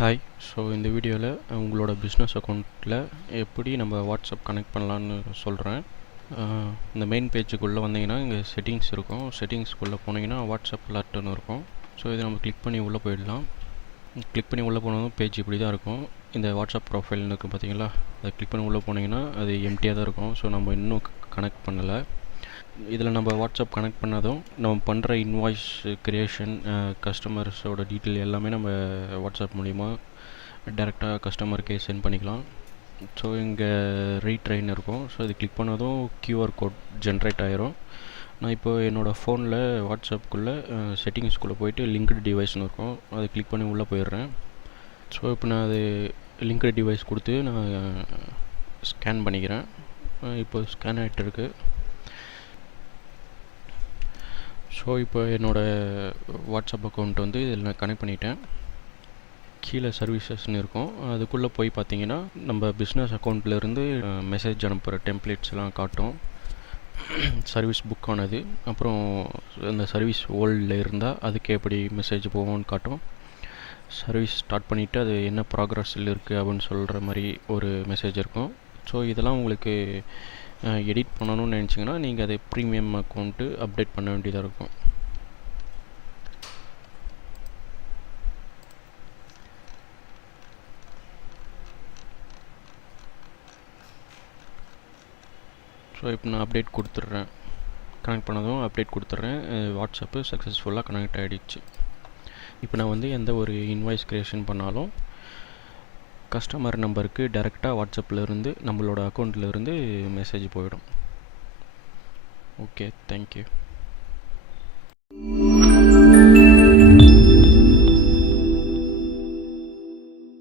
Hi. So இந்த வீடியோவில் உங்களோட பிஸ்னஸ் அக்கௌண்ட்டில் எப்படி நம்ம வாட்ஸ்அப் கனெக்ட் பண்ணலான்னு சொல்கிறேன். இந்த மெயின் பேஜுக்குள்ளே வந்தீங்கன்னா இங்கே செட்டிங்ஸ் இருக்கும். செட்டிங்ஸ்க்குள்ளே போனீங்கன்னா வாட்ஸ்அப் அலர்ட்னு இருக்கும். ஸோ இதை நம்ம கிளிக் பண்ணி உள்ளே போயிடலாம். கிளிக் பண்ணி உள்ளே போனதும் பேஜ் இப்படி தான் இருக்கும். இந்த வாட்ஸ்அப் ப்ரொஃபைல்னு இருக்குது பார்த்தீங்களா, அதை கிளிக் பண்ணி உள்ளே போனீங்கன்னா அது எம்டியாக தான் இருக்கும். ஸோ நம்ம இன்னும் கனெக்ட் பண்ணலை. இதில் நம்ம வாட்ஸ்அப் கனெக்ட் பண்ணதும் நம்ம பண்ணுற இன்வாய்ஸ் கிரியேஷன், கஸ்டமர்ஸோட டீட்டெயில் எல்லாமே நம்ம வாட்ஸ்அப் மூலிமா டேரெக்டாக கஸ்டமருக்கே சென்ட் பண்ணிக்கலாம். ஸோ இங்கே ரீட்ரெயின் இருக்கும். ஸோ இது கிளிக் பண்ணதும் QR கோட் ஜென்ரேட் ஆயிரும். நான் இப்போ என்னோடய ஃபோனில் வாட்ஸ்அப்புக்குள்ளே செட்டிங்ஸ்குள்ளே போயிட்டு லிங்க்டு டிவைஸ்னு இருக்கும், அதை கிளிக் பண்ணி உள்ளே போயிடுறேன். ஸோ இப்போ நான் அது லிங்க்டு டிவைஸ் கொடுத்து நான் ஸ்கேன் பண்ணிக்கிறேன். இப்போ ஸ்கேன் ஆகிட்டு இருக்கு. ஸோ இப்போ என்னோடய வாட்ஸ்அப் அக்கௌண்ட் வந்து இதில் நான் கனெக்ட் பண்ணிட்டேன். கீழே சர்வீசஸ்னு இருக்கும், அதுக்குள்ளே போய் பார்த்தீங்கன்னா நம்ம பிஸ்னஸ் அக்கௌண்ட்லேருந்து மெசேஜ் அனுப்புகிற டெம்ப்ளேட்ஸ்லாம் காட்டும். சர்வீஸ் புக் ஆனது, அப்புறம் அந்த சர்வீஸ் ஓல்டில் இருந்தால் அதுக்கு எப்படி மெசேஜ் போகும்னு காட்டும். சர்வீஸ் ஸ்டார்ட் பண்ணிவிட்டு அது என்ன ப்ராக்ரஸில் இருக்குது அப்படின்னு சொல்கிற மாதிரி ஒரு மெசேஜ் இருக்கும். ஸோ இதெல்லாம் உங்களுக்கு எடிட் பண்ணணும்னு நினச்சிங்கன்னா நீங்கள் அதை ப்ரீமியம் அக்கௌண்ட்டு அப்டேட் பண்ண வேண்டியதாக இருக்கும். ஸோ இப்போ நான் அப்டேட் கொடுத்துட்றேன். கனெக்ட் பண்ணதும் அப்டேட் கொடுத்துட்றேன். வாட்ஸ்அப்பு சக்ஸஸ்ஃபுல்லாக கனெக்ட் ஆகிடுச்சு. இப்போ நான் வந்து எந்த ஒரு இன்வாய்ஸ் க்ரியேஷன் பண்ணாலும் கஸ்டமர் நம்பருக்கு டைரெக்டாக வாட்ஸ்அப்பில் நம்மளோட அக்கௌண்ட்டில் மெசேஜ் போயிடும். Okay, thank you.